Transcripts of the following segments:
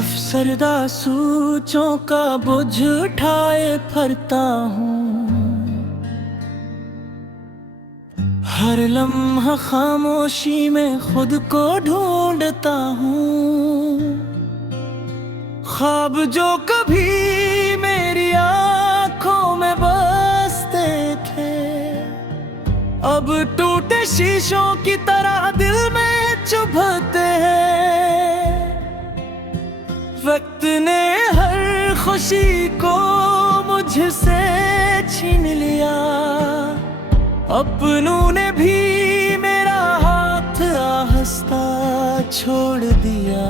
अफसरदा सूचों का बोझ उठाए फिरता हूँ, हर लम्हा खामोशी में खुद को ढूंढता हूँ। ख्वाब जो कभी मेरी आंखों में बसते थे, अब टूटे शीशों की तरह दिल में चुभते हैं। वक्त ने हर खुशी को मुझसे छीन लिया, अपनों ने भी मेरा हाथ आहिस्ता छोड़ दिया।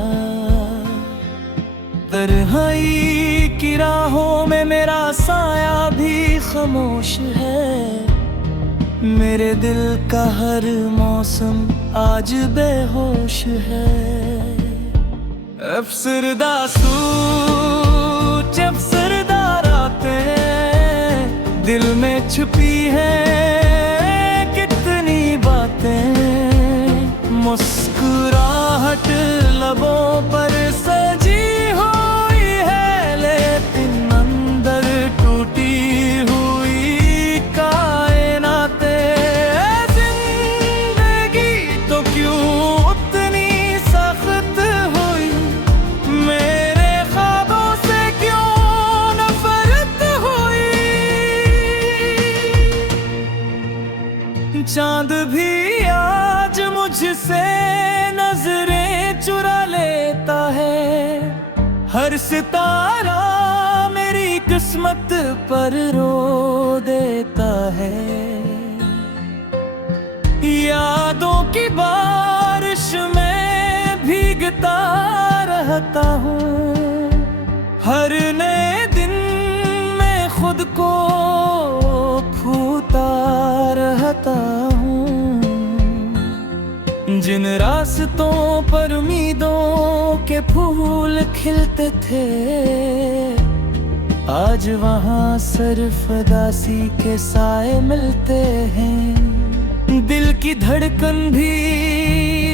तन्हाई की राहों में मेरा साया भी खामोश है, मेरे दिल का हर मौसम आज बेहोश है। अफसरदा सूच अफसरदा रातें, दिल में छुपी है कितनी बातें। मुस्कुराहट लबों पर सजी हुई है, लेकिन अंदर टूटी हुई कायनाते। जिंदगी तो क्यों उतनी सख्त हुई, मेरे ख्वाबों से क्यों नफरत हुई। चांद भी आज मुझसे नजरें चुरा लेता है, हर सितारा मेरी किस्मत पर रो देता है। यादों की बारिश में भीगता रहता हूँ, हर नए दिन में खुद को खोता रहता हूँ। जिन रास्तों पर उम्मीदों के फूल खिलते थे, आज वहाँ सिर्फ उदासी के साए मिलते हैं। दिल की धड़कन भी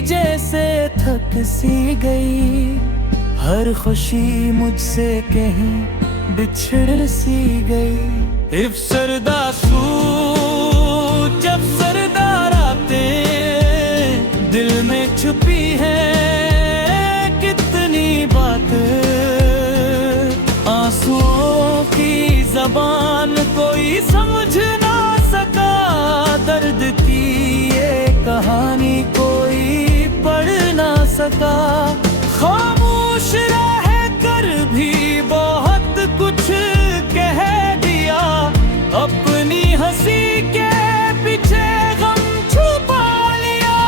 जैसे थक सी गई, हर खुशी मुझसे कहीं बिछड़ सी गई। अफसरदा सूच अफसरदा रातें, दिल में छुपी है कितनी बातें। आंसुओं की ज़बान कोई समझ ना सका, दर्द की ये कहानी कोई पढ़ ना सका। खामोश रह कर भी बहुत कुछ कह दिया, अपनी हंसी के पीछे गम छुपा लिया।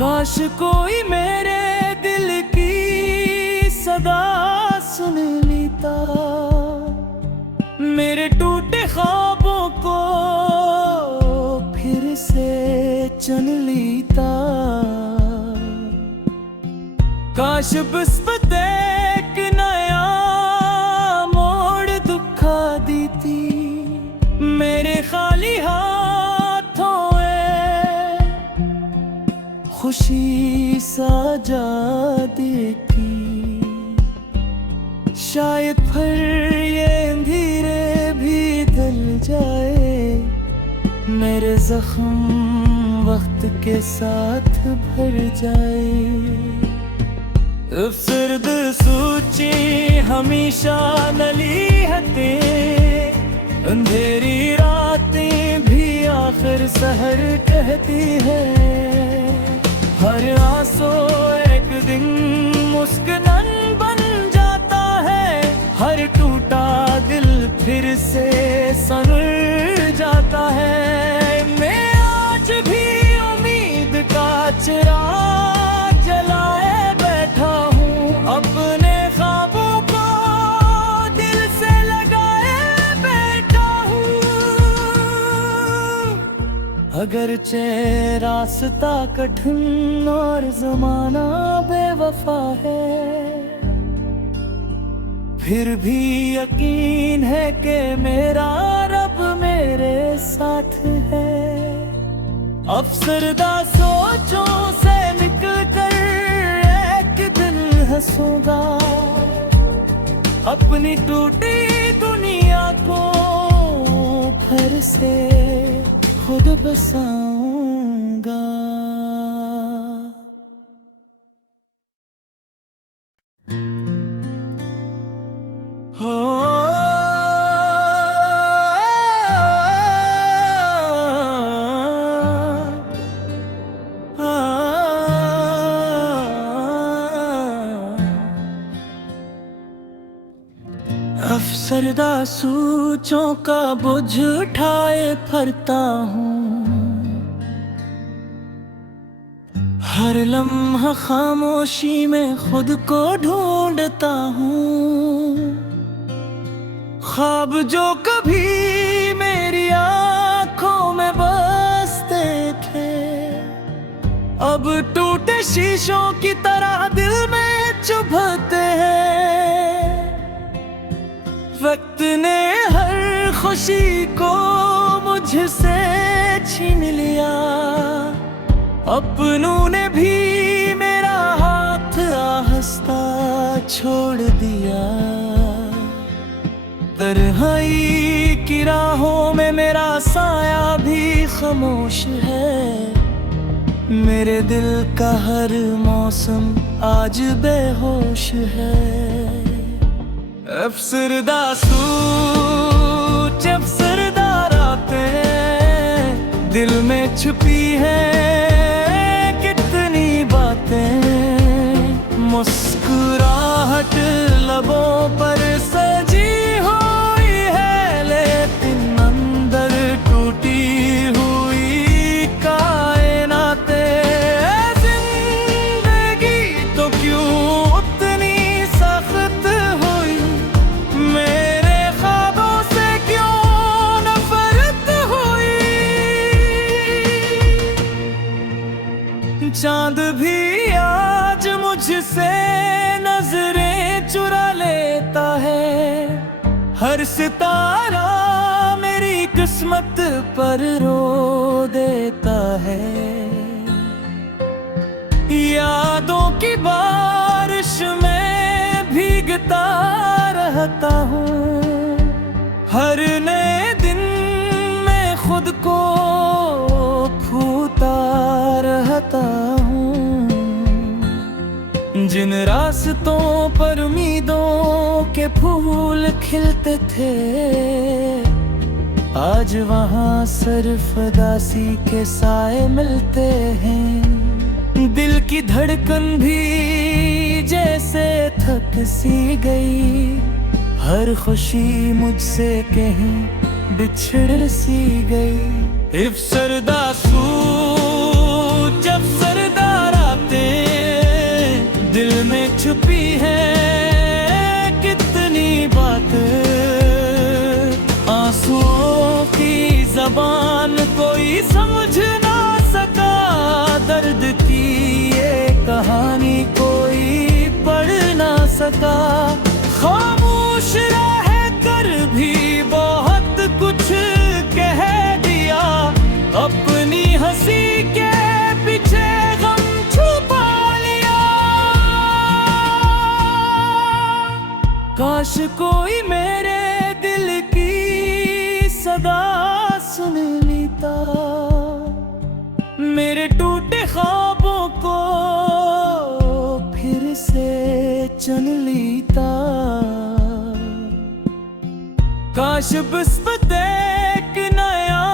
काश कोई मेरे दिल की सदा सुन लेता, मेरे टूटे ख्वाबों को फिर से चुन लेता। काश बस एक नया मोड़ दिखा देती, मेरे खाली हाथों में खुशी सजा देती। शायद फिर ये अंधेरे भी धल जाए, मेरे जख्म वक्त के साथ भर जाए। अफसरद सूची हमेशा नलीहतें, अंधेरी रातें भी आखिर सहर कहती है। हर आंसू एक दिन मुस्कान बन जाता है, हर टूटा दिल फिर से संवर जाता है। मैं आज भी उम्मीद का चिराग जलाए बैठा हूँ, अपने ख्वाबों को दिल से लगाए बैठा हूँ। अगरचे रास्ता कठिन और जमाना बेवफा है, फिर भी यकीन है कि मेरा रब मेरे साथ है। अफसरदा सोचों से निकल कर हंसूंगा, अपनी टूटी दुनिया को फिर से खुद बसाऊंगा। हो अफसरदा सूचों का बोझ उठाए फिरता हूँ, हर लम्हा खामोशी में खुद को ढूंढता हूँ। ख्वाब जो कभी मेरी आंखों में बसते थे, अब टूटे शीशों की तरह दिल में चुभते हैं। वक्त ने हर खुशी को मुझसे छीन लिया, अपनों ने भी मेरा हाथ आहिस्ता छोड़ दिया। तन्हाई की राहों में मेरा साया भी खामोश है, मेरे दिल का हर मौसम आज बेहोश है। अफसरदा सूच अफसरदा रातें, दिल में छुपी है कितनी बातें। मुस्कुराहट लबों पर सजी हुई है, लेकिन अंदर टूटी हुई कायनाते। जिंदगी तो क्यों उतनी सख्त हुई, मेरे ख्वाबों से क्यों नफरत हुई। चांद भी आज मुझसे नजरें चुरा लेता है, हर सितारा मेरी किस्मत पर रो देता है। यादों की बारिश में भीगता रहता हूँ, हर नए दिन में खुद को खोता रहता हूँ। जिन रास्तों पर उम्मीदों के फूल खिलते थे, आज वहाँ सिर्फ उदासी के साए मिलते हैं। दिल की धड़कन भी जैसे थक सी गई, हर खुशी मुझसे कहीं बिछड़ सी गई। अफसरदा सूच अफसरदा रातें, दिल में छुपी है कितनी बातें। आंसुओं की ज़बान कोई समझ ना सका, दर्द की ये कहानी कोई पढ़ ना सका। खामोश रह कर भी बहुत कुछ कह दिया, अपनी हंसी के पीछे गम छुपा लिया। काश कोई मेरे दिल की सदा सुन लेता, मेरे टूटे ख्वाबों को फिर से चुन लेता। काश बस एक नया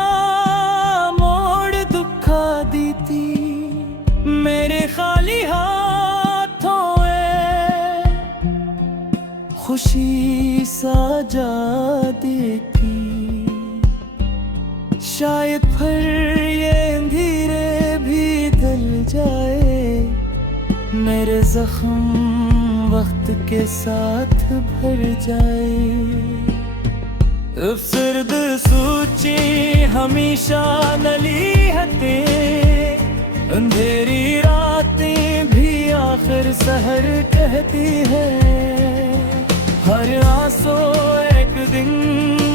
मोड़ दुखा देती, मेरे खाली हाथों खुशी सजा देती। शायद फिर ये अंधेरे भी धल जाए, मेरे जख्म वक्त के साथ भर जाए। अफसरद सूची हमेशा नलीहतें, अंधेरी रातें भी आखिर सहर कहती है। हर आंसू एक दिन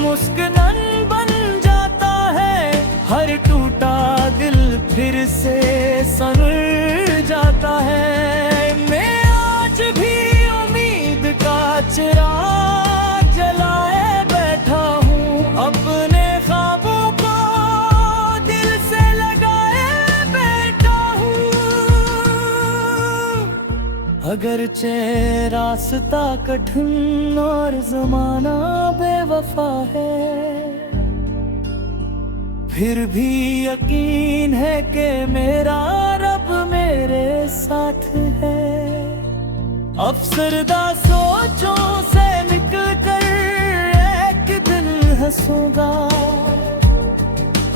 मुस्कान बन जाता है, हर टूटा दिल फिर से संवर जाता है। मैं आज भी अगरचे रास्ता कठिन और जमाना बेवफा है, फिर भी यकीन है कि मेरा रब मेरे साथ है। अफसरदा सोचों से निकल कर एक दिन हंसूंगा,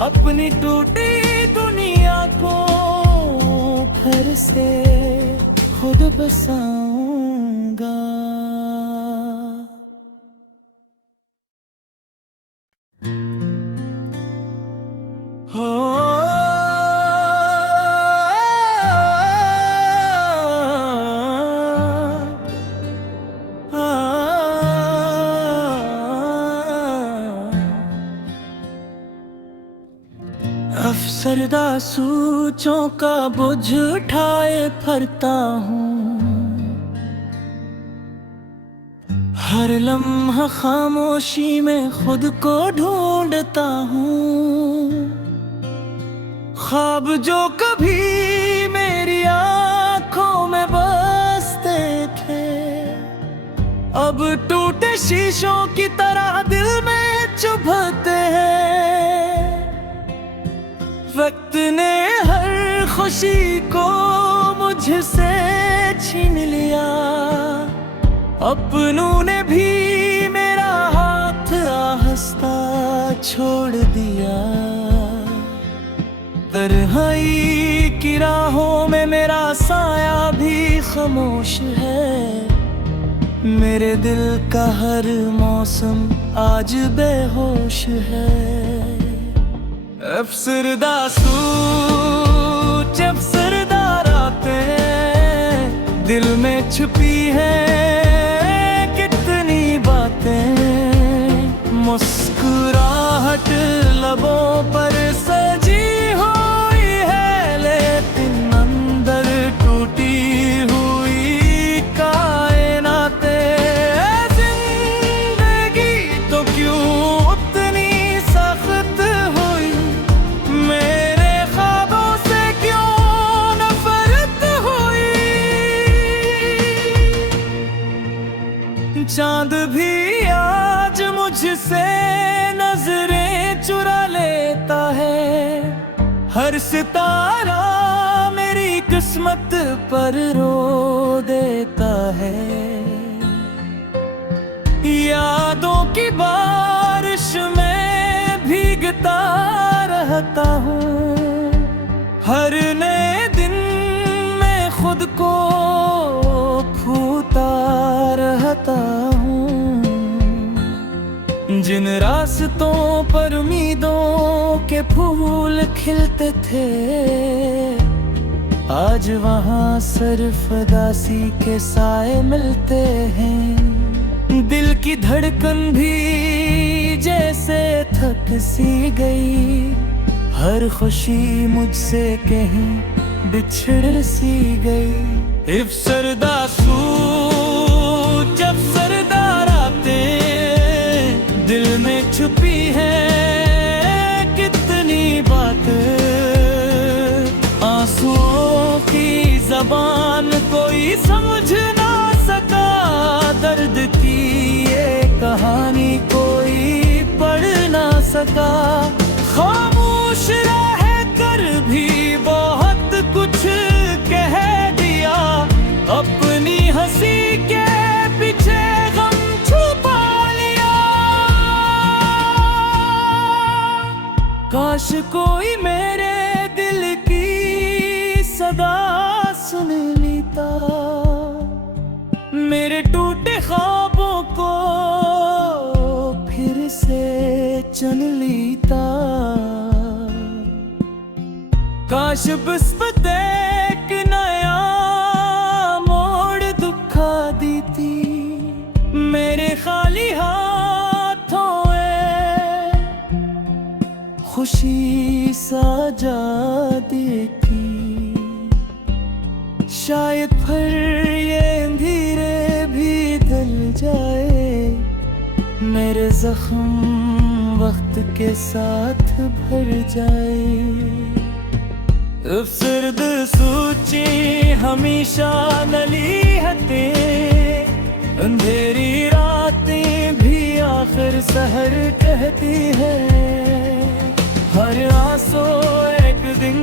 अपनी टूटी दुनिया को फिर से खुद बसाऊंगा। हो अफसरदा सूचों का बोझ उठाए फिरता हूँ, हर लम्हा खामोशी में खुद को ढूंढता हूँ। ख्वाब जो कभी मेरी आंखों में बसते थे, अब टूटे शीशों की तरह दिल में चुभते हैं। वक्त ने हर खुशी को मुझसे छीन लिया, अपनों ने भी मेरा हाथ आहिस्ता छोड़ दिया। तन्हाई की राहों में मेरा साया भी खामोश है, मेरे दिल का हर मौसम आज बेहोश है। अफसरदा सूच अफसरदा रातें, दिल में छुपी है कितनी बातें। मुस्कुराहट लबों पर सजी हुई है, लेकिन अंदर टूटी हुई कायनाते। जिंदगी तो क्यों उतनी सख्त हुई, मेरे ख्वाबों से क्यों नफरत हुई। चांद भी आज मुझसे नजरें चुरा लेता है, हर सितारा मेरी किस्मत पर रो देता है। यादों की बारिश में भीगता रहता हूँ, हर नए दिन में खुद को फूटा रहता हूँ। जिन रास्तों पर उम्मीदों के फूल खिलते थे, आज वहाँ सिर्फ उदासी के साए मिलते हैं। दिल की धड़कन भी जैसे थक सी गई, हर खुशी मुझसे कहीं बिछड़ सी गई। अफसरदा सूच अफसरदा रातें, दिल में छुपी है कितनी बातें। आंसुओं की जबान कोई समझ ना सका, दर्द की ये कहानी कोई पढ़ ना सका। खामोश रह कर भी बहुत कुछ कह दिया, अपनी हंसी के पीछे गम छुपा लिया। काश कोई मेरे दिल की सदा सुन लेता, मेरे टूटे ख्वाबों को फिर से चुन लेता। काश बस एक नया मोड़ दुखा देती, मेरे खाली हाथों खुशी सजा देती। शायद फिर ये अंधेरे भी धल जाए, मेरे जख्म वक्त के साथ भर जाए। अफसरद सूची हमेशा नली हते, अंधेरी रातें भी आखिर सहर कहती है। हर आंसू एक दिन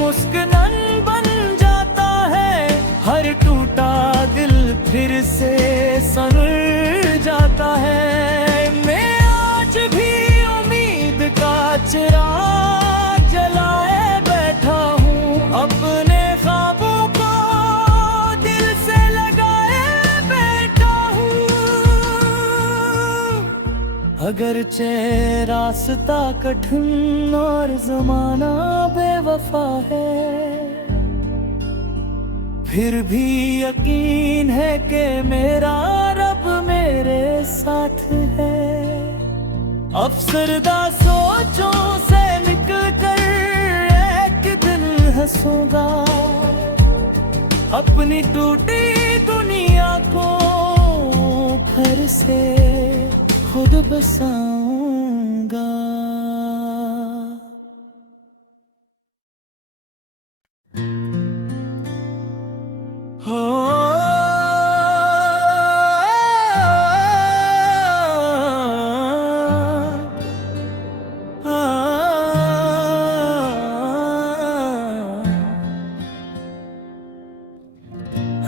मुस्कान बन जाता है, हर टूटा दिल फिर से संवर जाता है। मैं आज भी उम्मीद का चिराग जलाए बैठा हूँ, अपने ख्वाबों को दिल से लगाए बैठा हूँ। अगरचे रास्ता कठिन और ज़माना बेवफा है, फिर भी यकीन है कि मेरा रब मेरे साथ है। अफसरदा सोचों से निकल कर एक दिन हंसूंगा, अपनी टूटी दुनिया को फिर से खुद बसाऊंगा।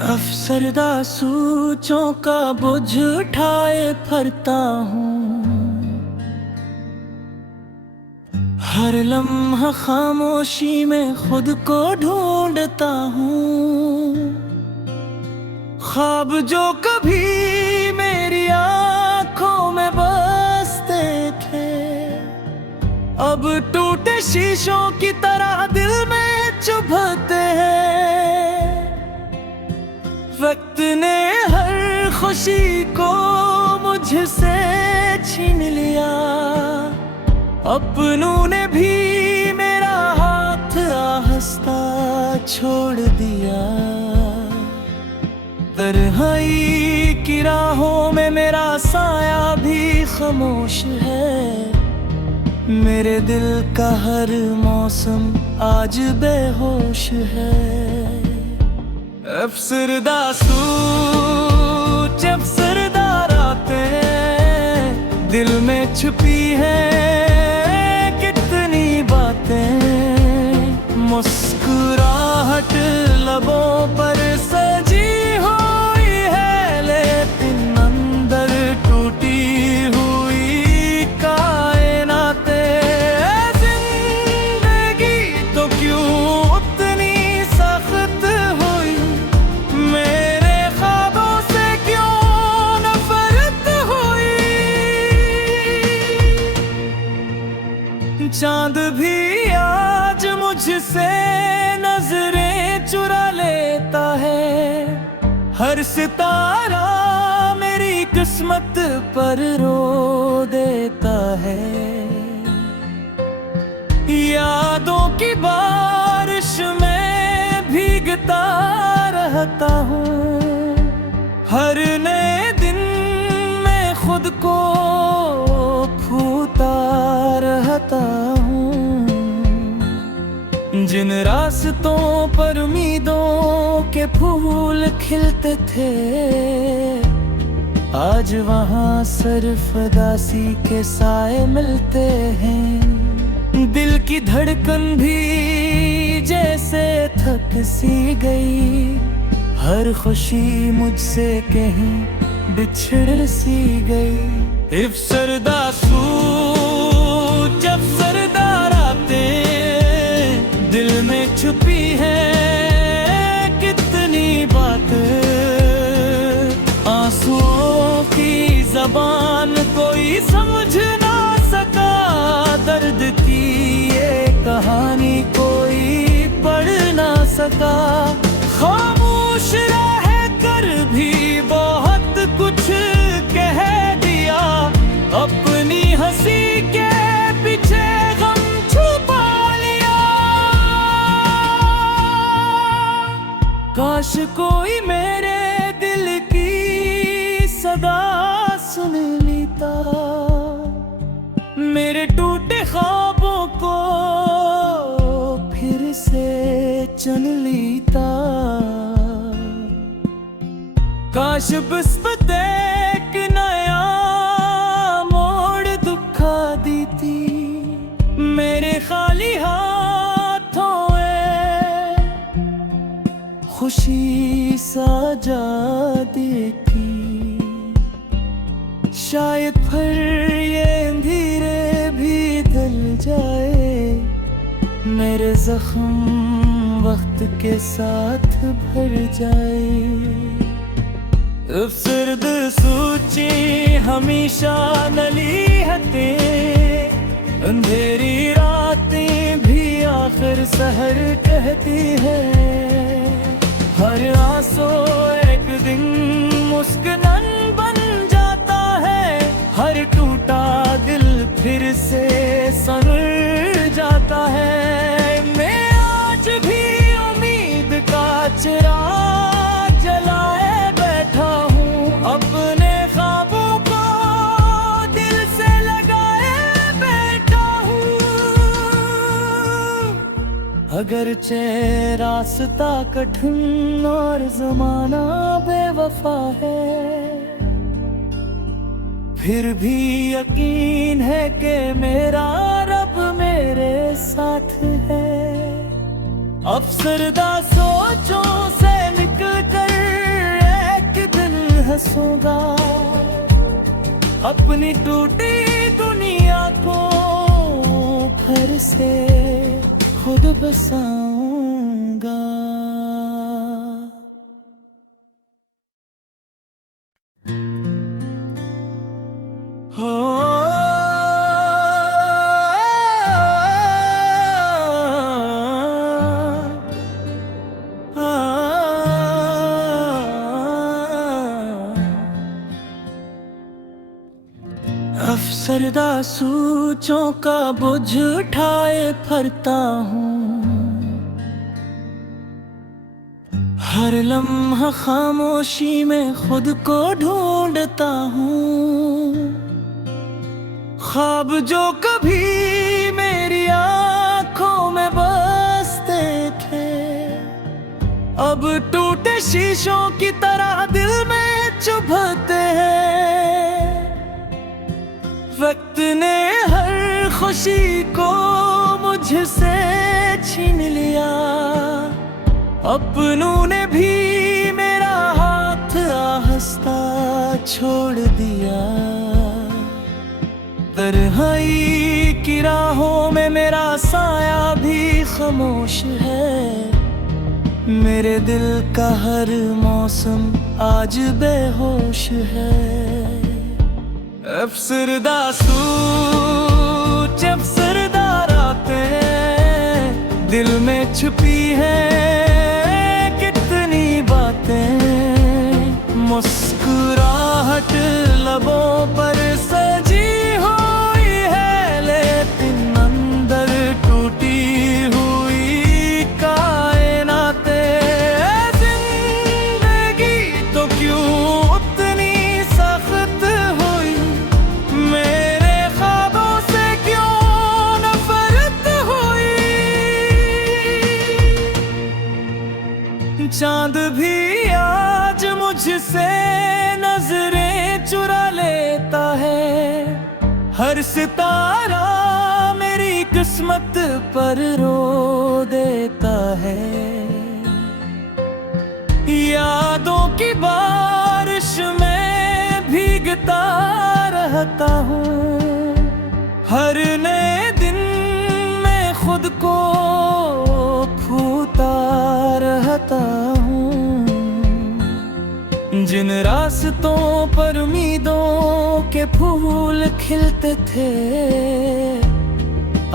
अफसरदा सोचों का बोझ उठाए फिरता हूँ, हर लम्हा खामोशी में खुद को ढूंढता हूँ। ख्वाब जो कभी मेरी आंखों में बसते थे, अब टूटे शीशों की तरह दिल में चुभते हैं। वक्त ने हर खुशी को मुझसे छीन लिया, अपनों ने भी मेरा हाथ आहिस्ता छोड़ दिया। तन्हाई की राहों में मेरा साया भी खामोश है, मेरे दिल का हर मौसम आज बेहोश है। अफसरदा सोच अफसरदा रातें, दिल में छुपी है कितनी बातें। मुस्कुराहट लबों पर सजी हुई है, लेकिन अंदर टूटी हुई कायनाते। जिंदगी तो क्यों उतनी सख्त हुई, मेरे ख्वाबों से क्यों नफरत हुई। चांद भी आज मुझसे नजरें चुरा लेता है, हर सितारा मेरी किस्मत पर रो देता है। यादों की बारिश में भीगता रहता हूँ, हर नए दिन में खुद को फूटा रहता हूँ। जिन रास्तों पर उम्मीदों के फूल खिलते थे, आज वहाँ सिर्फ उदासी के साए मिलते हैं। दिल की धड़कन भी जैसे थक सी गई, हर खुशी मुझसे कहीं बिछड़ सी गई। अफसरदा सोच अफसरदा रातें, दिल में छुपी है कितनी बातें। आंसुओं की ज़बान कोई समझ ना सका, दर्द की ये कहानी कोई पढ़ ना सका। खामोश रह कर भी बहुत कुछ कह दिया, अपनी हंसी के पीछे गम छुपा लिया। काश कोई मेरे दिल की सदा सुन लेता, मेरे टूटे ख्वाबों को फिर से चुन लीता। काश बिस्मत एक नया मोड़ दुखा देती, मेरे खाली हाथों खुशी सजा देती। शायद फिर ये धीरे भी धल जाए, मेरे जख्म वक्त के साथ भर जाए। अफसरद सोचे हमेशा नलीहतें, अंधेरी रातें भी आखिर सहर कहती है। हर आंसू एक दिन मुस्कान बन जाता है, हर टूटा दिल फिर से संवर जाता है। मैं आज भी उम्मीद का चिराग जलाए बैठा हूँ, अपने ख्वाबों को दिल से लगाए बैठा हूँ। अगरचे रास्ता कठिन और जमाना बेवफा है, फिर भी यकीन है कि मेरा रब मेरे साथ है। अफसरदा सोचों से निकल कर एक दिन हंसूंगा, अपनी टूटी दुनिया को फिर से खुद बसाऊंगा। अफसरदा सोचों का बोझ उठाए फिरता हूँ, हर लम्हा खामोशी में खुद को ढूंढता हूँ। ख्वाब जो कभी मेरी आंखों में बसते थे, अब टूटे शीशों की तरह दिल में चुभते हैं। वक्त ने हर खुशी को मुझसे छीन लिया, अपनों ने भी मेरा हाथ आहिस्ता छोड़ दिया। तन्हाई की राहों में मेरा साया भी खामोश है, मेरे दिल का हर मौसम आज बेहोश है। अफसरदा सोच अफसरदा रातें, दिल में छुपी है कितनी बातें। मुस्कुराहट लबों पर सजी हुई है, लेकिन अंदर टूटी हुई कायनाते। जिंदगी तो क्यों उतनी सख्त हुई, मेरे ख्वाबों से क्यों नफरत हुई। चांद भी आज मुझसे नजरें चुरा लेता है, हर सितारा मेरी किस्मत पर रो देता है। यादों की बारिश में भीगता रहता हूँ, हर नए दिन में खुद को खोता रहता हूँ। जिन रास्तों पर उम्मीदों के फूल खिलते थे,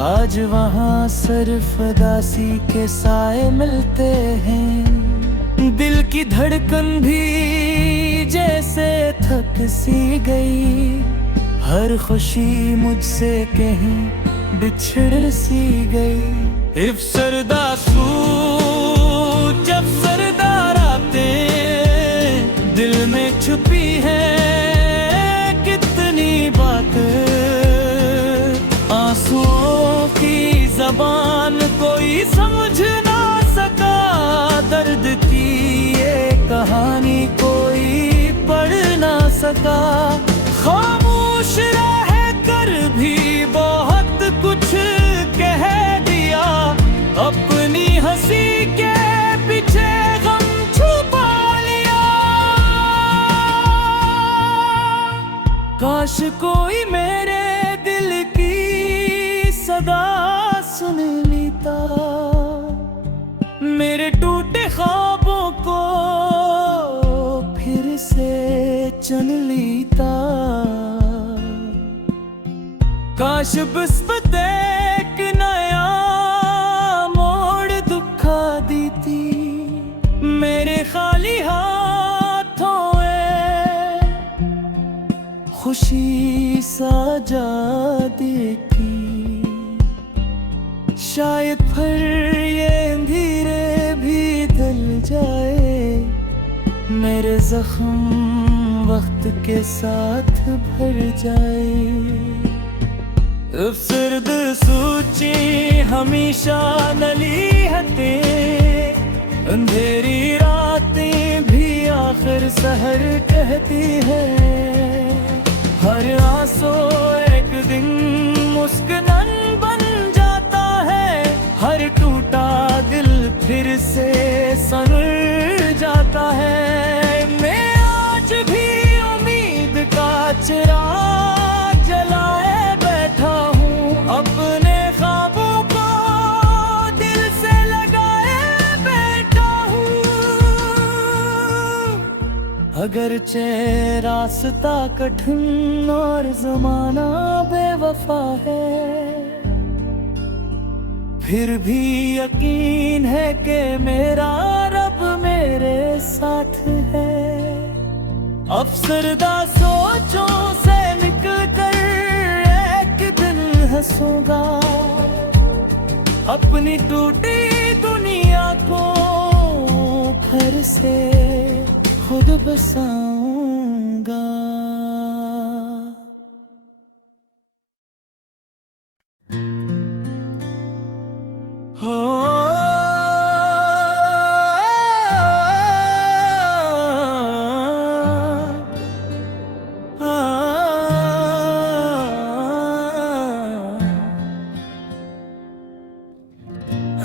आज वहाँ सिर्फ उदासी के साए मिलते हैं। दिल की धड़कन भी जैसे थक सी गई, हर खुशी मुझसे कहीं बिछड़ सी गई। अफसरदा सोच अफसरदा रातें, दिल में छुपी है कितनी बातें। आंसुओं की जबान कोई समझ ना का। खामोश रह कर भी बहुत कुछ कह दिया, अपनी हंसी के पीछे गम छुपा लिया। काश कोई मेरे दिल की सदा सुन लेता, मेरे टूटे ख्वाबों को फिर से चुन लेता। काश बस एक नया मोड़ दिखा देती, मेरे खाली हाथों में खुशी सजा देती। शायद फिर ये धीरे भी धल जाए, मेरे जख्म वक्त के साथ भर जाए। अफसरदा सोचे हमेशा नलीहतें, अंधेरी रातें भी आखिर सहर कहती है। हर आंसू एक दिन मुस्कान बन जाता है, हर टूटा दिल फिर से संवर जाता है। मैं आज भी उम्मीद का चिराग जलाए बैठा हूँ, अपने ख्वाबों को दिल से लगाए बैठा हूँ। अगरचे रास्ता कठिन और ज़माना बेवफा है, फिर भी यकीन है कि मेरा रब मेरे साथ है। अफसरदा सोचों से निकल कर एक दिन हंसूंगा, अपनी टूटी दुनिया को फिर से खुद बसाऊंगा।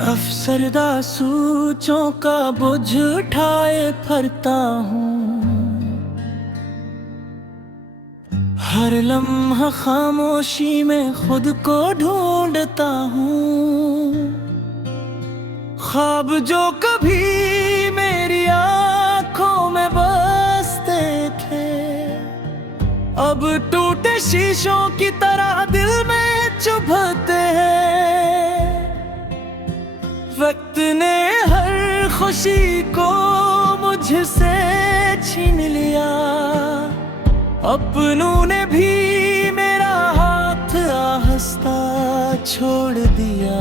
अफसरदा सोचों का बोझ उठाए फिरता हूँ, हर लम्हा खामोशी में खुद को ढूंढता हूँ। ख्वाब जो कभी मेरी आँखों में बसते थे, अब टूटे शीशों की तरह दिल में चुभते हैं। वक्त ने हर खुशी को मुझसे छीन लिया, अपनों ने भी मेरा हाथ आहिस्ता छोड़ दिया।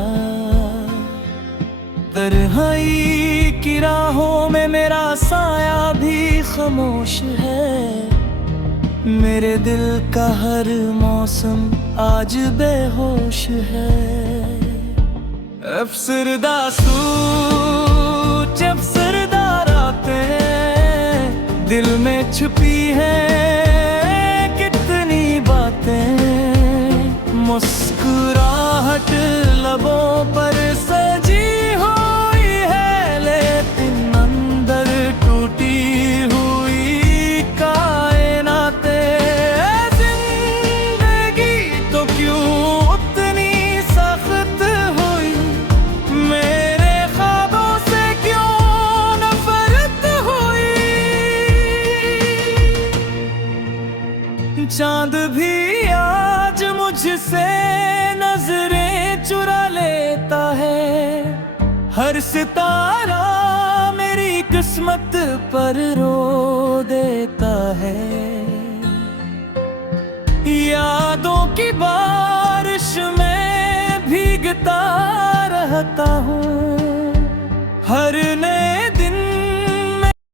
तन्हाई की राहों में मेरा साया भी खामोश है, मेरे दिल का हर मौसम आज बेहोश है। अफसरदा सोच अफसरदा रातें, दिल में छुपी है कितनी बातें। मुस्कुराहट लबों पर सजी हुई है, लेकिन अंदर टूटी हुई कायनाते। जिंदगी तो क्यों उतनी सख्त हुई, मेरे ख्वाबों से क्यों नफरत हुई। चांद भी आज मुझसे नजरें चुरा लेता है, हर सितारा मेरी किस्मत पर रो देता है। यादों की बारिश में भीगता रहता हूँ, हर